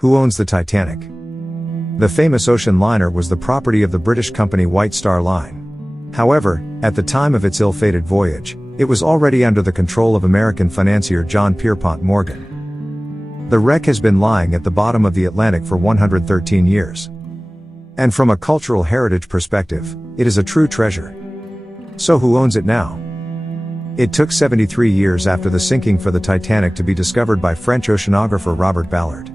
Who owns the Titanic? The famous ocean liner was the property of the British company White Star Line. However, at the time of its ill-fated voyage, it was already under the control of American financier John Pierpont Morgan. The wreck has been lying at the bottom of the Atlantic for 113 years. And from a cultural heritage perspective, it is a true treasure. So who owns it now? It took 73 years after the sinking for the Titanic to be discovered by French oceanographer Robert Ballard.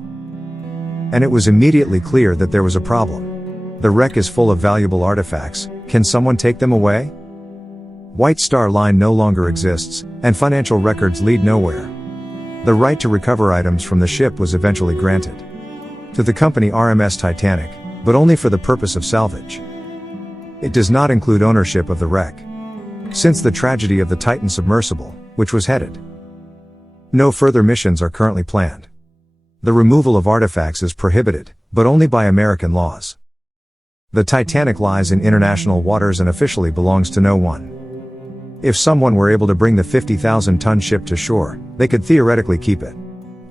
And it was immediately clear that there was a problem. The wreck is full of valuable artifacts. Can someone take them away? White Star Line no longer exists, and financial records lead nowhere. The right to recover items from the ship was eventually granted to the company RMS Titanic, but only for the purpose of salvage. It does not include ownership of the wreck. Since the tragedy of the Titan submersible, which was headed, no further missions are currently planned. The removal of artifacts is prohibited, but only by American laws. The Titanic lies in international waters and officially belongs to no one. If someone were able to bring the 50,000-ton ship to shore, they could theoretically keep it.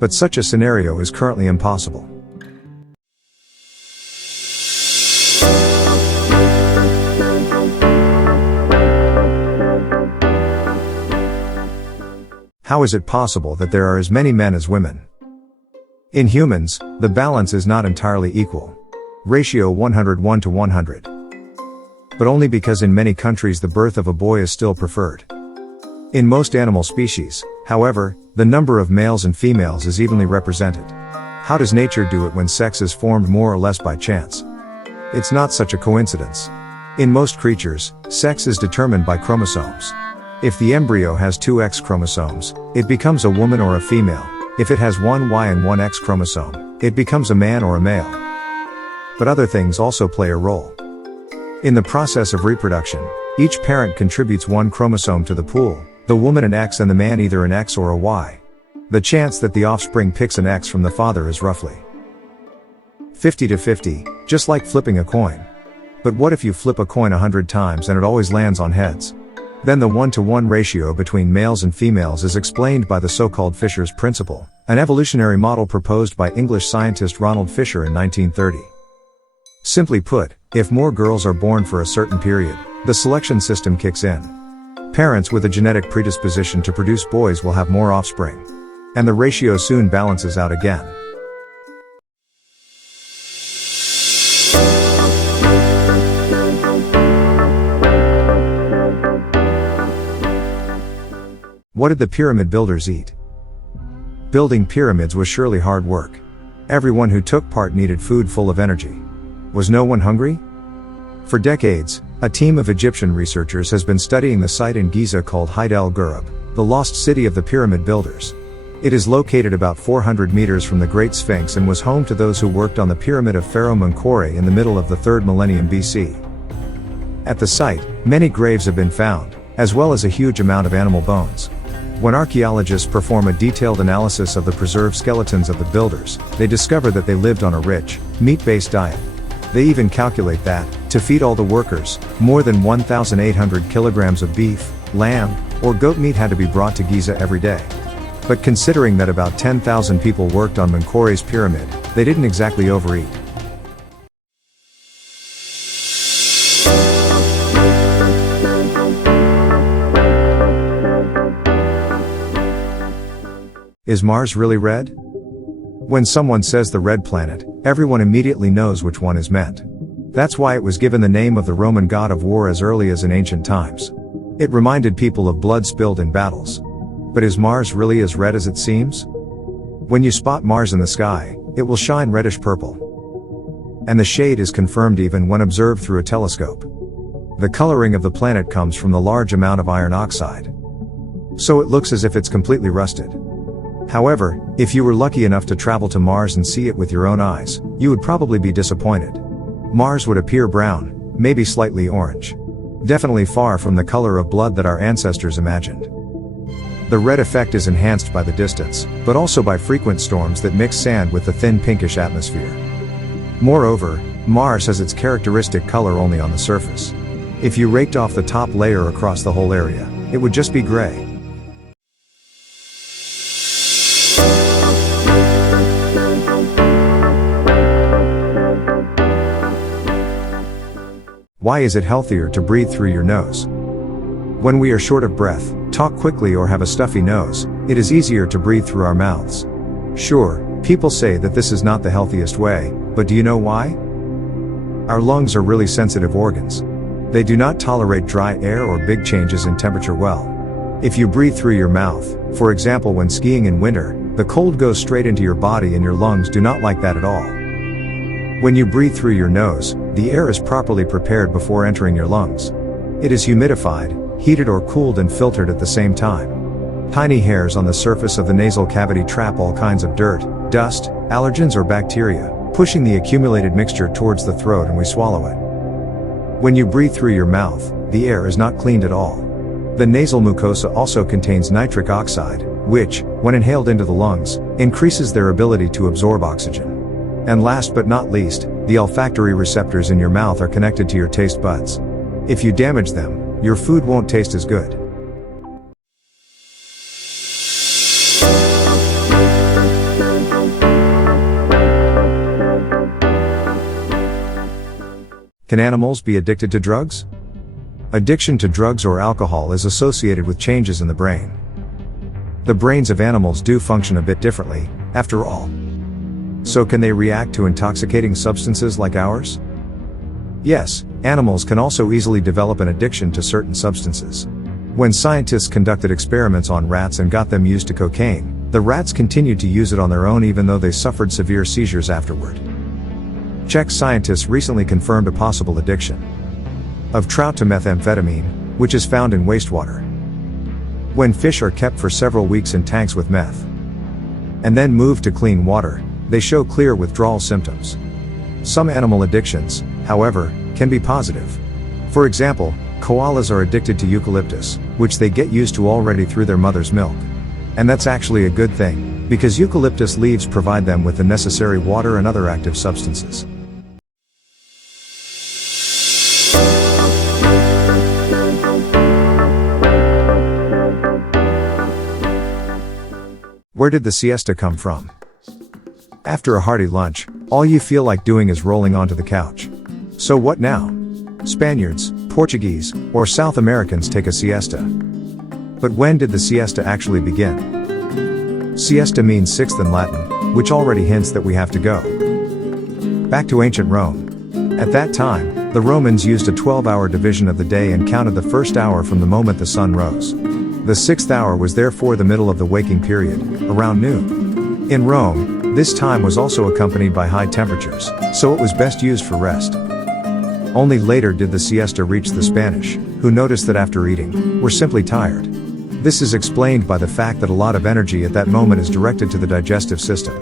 But such a scenario is currently impossible. How is it possible that there are as many men as women? In humans, the balance is not entirely equal. Ratio 101 to 100. But only because in many countries the birth of a boy is still preferred. In most animal species, however, the number of males and females is evenly represented. How does nature do it when sex is formed more or less by chance? It's not such a coincidence. In most creatures, sex is determined by chromosomes. If the embryo has two X chromosomes, it becomes a woman or a female. If it has one Y and one X chromosome, it becomes a man or a male. But other things also play a role. In the process of reproduction, each parent contributes one chromosome to the pool, the woman an X and the man either an X or a Y. The chance that the offspring picks an X from the father is roughly 50 to 50, just like flipping a coin. But what if you flip a coin 100 times and it always lands on heads? Then the 1-to-1 ratio between males and females is explained by the so-called Fisher's principle, an evolutionary model proposed by English scientist Ronald Fisher in 1930. Simply put, if more girls are born for a certain period, the selection system kicks in. Parents with a genetic predisposition to produce boys will have more offspring. And the ratio soon balances out again. What did the pyramid builders eat? Building pyramids was surely hard work. Everyone who took part needed food full of energy. Was no one hungry? For decades, a team of Egyptian researchers has been studying the site in Giza called Haid el-Ghurab, the lost city of the pyramid builders. It is located about 400 meters from the Great Sphinx and was home to those who worked on the pyramid of Pharaoh Menkaure in the middle of the 3rd millennium BC. At the site, many graves have been found, as well as a huge amount of animal bones. When archaeologists perform a detailed analysis of the preserved skeletons of the builders, they discover that they lived on a rich, meat-based diet. They even calculate that, to feed all the workers, more than 1,800 kilograms of beef, lamb, or goat meat had to be brought to Giza every day. But considering that about 10,000 people worked on Menkaure's pyramid, they didn't exactly overeat. Is Mars really red? When someone says the red planet, everyone immediately knows which one is meant. That's why it was given the name of the Roman god of war as early as in ancient times. It reminded people of blood spilled in battles. But is Mars really as red as it seems? When you spot Mars in the sky, it will shine reddish purple. And the shade is confirmed even when observed through a telescope. The coloring of the planet comes from the large amount of iron oxide. So it looks as if it's completely rusted. However, if you were lucky enough to travel to Mars and see it with your own eyes, you would probably be disappointed. Mars would appear brown, maybe slightly orange. Definitely far from the color of blood that our ancestors imagined. The red effect is enhanced by the distance, but also by frequent storms that mix sand with the thin pinkish atmosphere. Moreover, Mars has its characteristic color only on the surface. If you raked off the top layer across the whole area, it would just be gray. Why is it healthier to breathe through your nose? When we are short of breath, talk quickly or have a stuffy nose, it is easier to breathe through our mouths. Sure, people say that this is not the healthiest way, but do you know why? Our lungs are really sensitive organs. They do not tolerate dry air or big changes in temperature well. If you breathe through your mouth, for example when skiing in winter, the cold goes straight into your body and your lungs do not like that at all. When you breathe through your nose, the air is properly prepared before entering your lungs. It is humidified, heated or cooled and filtered at the same time. Tiny hairs on the surface of the nasal cavity trap all kinds of dirt, dust, allergens or bacteria, pushing the accumulated mixture towards the throat and we swallow it. When you breathe through your mouth, the air is not cleaned at all. The nasal mucosa also contains nitric oxide, which, when inhaled into the lungs, increases their ability to absorb oxygen. And last but not least, the olfactory receptors in your mouth are connected to your taste buds. If you damage them, your food won't taste as good. Can animals be addicted to drugs? Addiction to drugs or alcohol is associated with changes in the brain. The brains of animals do function a bit differently, after all. So can they react to intoxicating substances like ours? Yes, animals can also easily develop an addiction to certain substances. When scientists conducted experiments on rats and got them used to cocaine, the rats continued to use it on their own even though they suffered severe seizures afterward. Czech scientists recently confirmed a possible addiction of trout to methamphetamine, which is found in wastewater. When fish are kept for several weeks in tanks with meth, and then moved to clean water, they show clear withdrawal symptoms. Some animal addictions, however, can be positive. For example, koalas are addicted to eucalyptus, which they get used to already through their mother's milk. And that's actually a good thing, because eucalyptus leaves provide them with the necessary water and other active substances. Where did the siesta come from? After a hearty lunch, all you feel like doing is rolling onto the couch. So what now? Spaniards, Portuguese, or South Americans take a siesta. But when did the siesta actually begin? Siesta means sixth in Latin, which already hints that we have to go back to ancient Rome. At that time, the Romans used a 12-hour division of the day and counted the first hour from the moment the sun rose. The sixth hour was therefore the middle of the waking period, around noon. In Rome, this time was also accompanied by high temperatures, so it was best used for rest. Only later did the siesta reach the Spanish, who noticed that after eating, were simply tired. This is explained by the fact that a lot of energy at that moment is directed to the digestive system.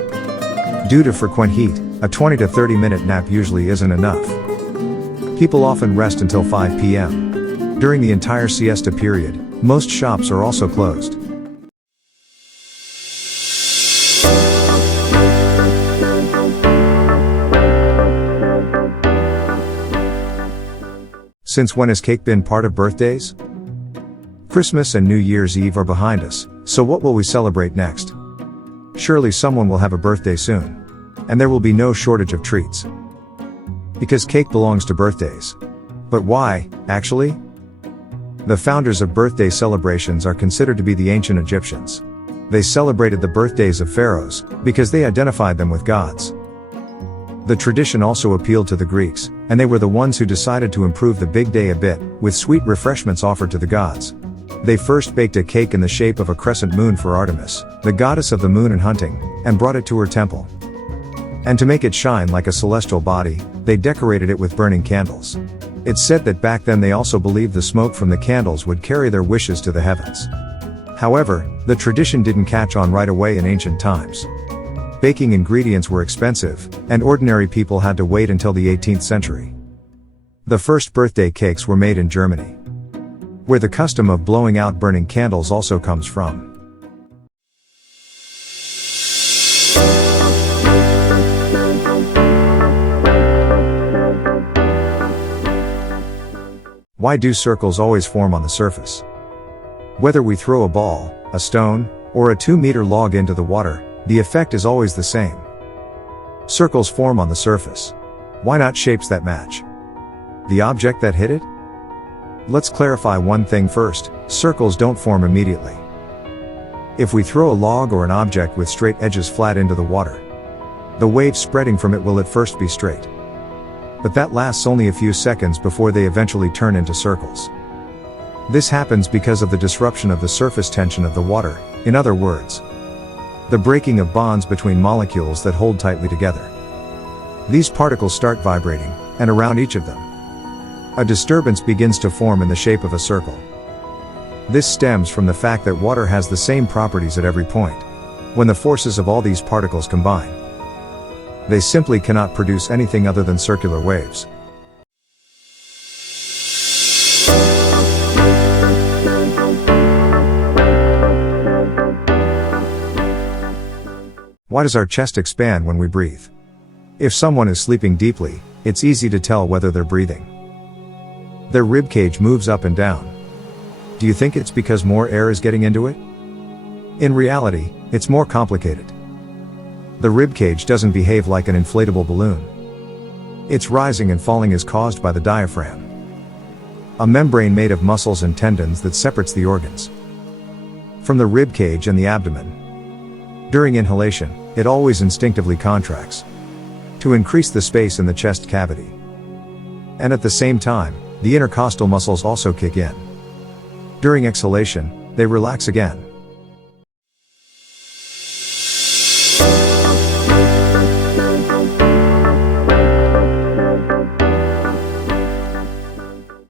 Due to frequent heat, a 20 to 30 minute nap usually isn't enough. People often rest until 5 p.m. During the entire siesta period, most shops are also closed. Since when has cake been part of birthdays? Christmas and New Year's Eve are behind us, so what will we celebrate next? Surely someone will have a birthday soon. And there will be no shortage of treats. Because cake belongs to birthdays. But why, actually? The founders of birthday celebrations are considered to be the ancient Egyptians. They celebrated the birthdays of pharaohs, because they identified them with gods. The tradition also appealed to the Greeks, and they were the ones who decided to improve the big day a bit, with sweet refreshments offered to the gods. They first baked a cake in the shape of a crescent moon for Artemis, the goddess of the moon and hunting, and brought it to her temple. And to make it shine like a celestial body, they decorated it with burning candles. It's said that back then they also believed the smoke from the candles would carry their wishes to the heavens. However, the tradition didn't catch on right away in ancient times. Baking ingredients were expensive, and ordinary people had to wait until the 18th century. The first birthday cakes were made in Germany, where the custom of blowing out burning candles also comes from. Why do circles always form on the surface? Whether we throw a ball, a stone, or a 2-meter log into the water, the effect is always the same. Circles form on the surface. Why not shapes that match? The object that hit it? Let's clarify one thing first, circles don't form immediately. If we throw a log or an object with straight edges flat into the water, the waves spreading from it will at first be straight. But that lasts only a few seconds before they eventually turn into circles. This happens because of the disruption of the surface tension of the water, in other words, the breaking of bonds between molecules that hold tightly together. These particles start vibrating, and around each of them, a disturbance begins to form in the shape of a circle. This stems from the fact that water has the same properties at every point. When the forces of all these particles combine, they simply cannot produce anything other than circular waves. Why does our chest expand when we breathe? If someone is sleeping deeply, it's easy to tell whether they're breathing. Their ribcage moves up and down. Do you think it's because more air is getting into it? In reality, it's more complicated. The ribcage doesn't behave like an inflatable balloon. Its rising and falling is caused by the diaphragm, a membrane made of muscles and tendons that separates the organs from the ribcage and the abdomen. During inhalation, it always instinctively contracts to increase the space in the chest cavity. And at the same time, the intercostal muscles also kick in. During exhalation, they relax again.